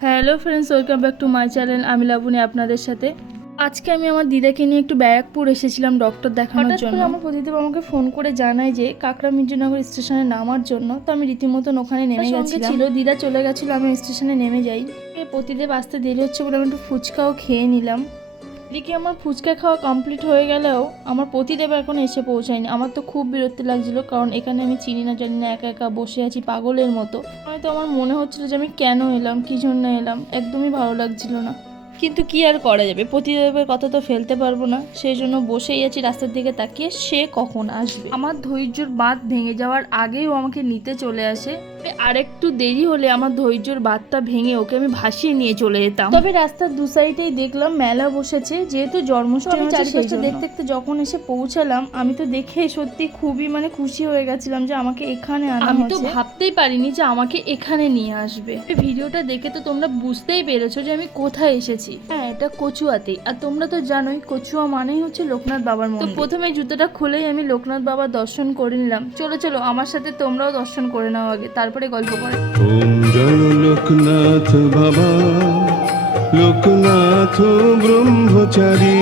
Hello friends, welcome back to my channel. আমি লাবণী আপনাদের সাথে। আজকে আমি আমার দিদাকে নিয়ে একটু ব্যারাকপুর এসেছিলাম ডক্টর দেখানোর জন্য। আমার প্রতিদেব আমাকে ফোন করে জানায় যে কাকড়া মির্জনগর স্টেশনে নামার জন্য। তো আমি রীতিমতন ওখানে নেমে গেছিলাম। দিদা চলে গেছিলো, আমি স্টেশনে নেমে যাই। প্রতিদেব আসতে দেরি হচ্ছে বলে আমি একটু ফুচকাও খেয়ে নিলাম। এদিকে আমার ফুচকা খাওয়া কমপ্লিট হয়ে গেলেও আমার প্রতিদেব এখন এসে পৌঁছায়নি। আমার তো খুব বিরক্তি লাগছিল, কারণ এখানে আমি চিনি না জানি না একা একা বসে আছি পাগলের মতো। হয়তো আমার মনে হচ্ছিল যে আমি কেন এলাম, কী জন্য এলাম, একদমই ভালো লাগছিল না। কিন্তু কি আর করা যাবে, প্রতিদেবের কথা তো ফেলতে পারবো না, সেই জন্য বসেই আছি রাস্তার দিকে তাকিয়ে সে কখন আসবে। আমার ধৈর্যর বাঁধ ভেঙে যাওয়ার আগেই ও আমাকে নিতে চলে আসে। আরেকটু দেরি হলে আমার ধৈর্যর বাঁধটা ভেঙে ওকে আমি ভাসিয়ে নিয়ে চলে যেতাম। তবে রাস্তার দু সাইডেই দেখলাম মেলা বসেছে, যেহেতু জন্মাষ্টমী চারিপাশটা দেখতে দেখতে যখন এসে পৌঁছালাম, আমি তো দেখে সত্যি খুবই খুশি হয়ে গেছিলাম যে আমাকে এখানে আনা হয়েছে। আমি তো ভাবতেই পারিনি যে আমাকে এখানে নিয়ে আসবে। ভিডিওটা দেখে তো তোমরা বুঝতেই পেরেছো যে আমি কোথায় এসেছি। হ্যাঁ, এটা কচুয়াতেই। আর তোমরা তো জানোই কচুয়া মানেই হচ্ছে লোকনাথ বাবার মন্দির। তো প্রথমে জুতোটা খুলেই আমি লোকনাথ বাবার দর্শন করে নিলাম। চলো চলো আমার সাথে তোমরাও দর্শন করে নাও আগে, তারপরে গল্প করে। ওম জয় লোকনাথ বাবা, লোকনাথ ব্রহ্মচারী,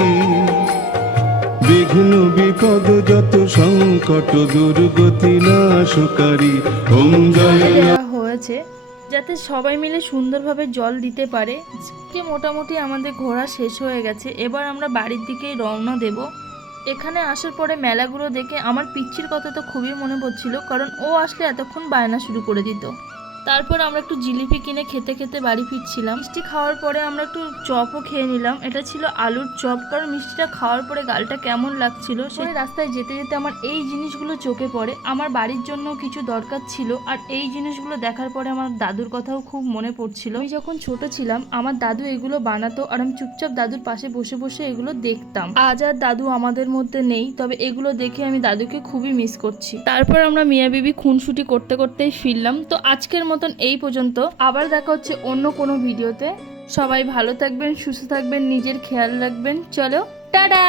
বিঘ্ন বিপদ যত সংকট দুর্গতি নাশকারী। ওম জয় হয়েছে যাতে সবাই মিলে সুন্দরভাবে জল দিতে পারে। মোটামুটি আমাদের ঘোরা শেষ হয়ে গেছে, এবার আমরা বাড়ির দিকেই রওনা দেব। এখানে আসার পরে মেলাগুলো দেখে আমার পিচ্চির কথা তো খুবই মনে পড়ছিল, কারণ ও আসলে এতক্ষণ বায়না শুরু করে দিত। তারপর আমরা একটু জিলিপি কিনে খেতে খেতে বাড়ি ফিরছিলাম। মিষ্টি খাওয়ার পরে আমরা একটু চপও খেয়ে নিলাম। এটা ছিল আলুর চপ, কারণ মিষ্টিটা খাওয়ার পরে গালটা কেমন লাগছিল। সেই রাস্তায় যেতে যেতে আমার এই জিনিসগুলো চোখে পড়ে। আমার বাড়ির জন্য কিছু দরকার ছিল, আর এই জিনিসগুলো দেখার পরে আমার দাদুর কথাও খুব মনে পড়ছিল। আমি যখন ছোট ছিলাম আমার দাদু এগুলো বানাতো, আর আমি চুপচাপ দাদুর পাশে বসে বসে এগুলো দেখতাম। আজ আর দাদু আমাদের মধ্যে নেই, তবে এগুলো দেখে আমি দাদুকে খুবই মিস করছি। তারপর আমরা মিয়া বিবি খুনসুটি করতে করতেই ফিরলাম। তো আজকের মতন এই পর্যন্ত, আবার দেখা হচ্ছে অন্য কোনো ভিডিওতে। সবাই ভালো থাকবেন, সুস্থ থাকবেন, নিজের খেয়াল রাখবেন। চলো টাটা।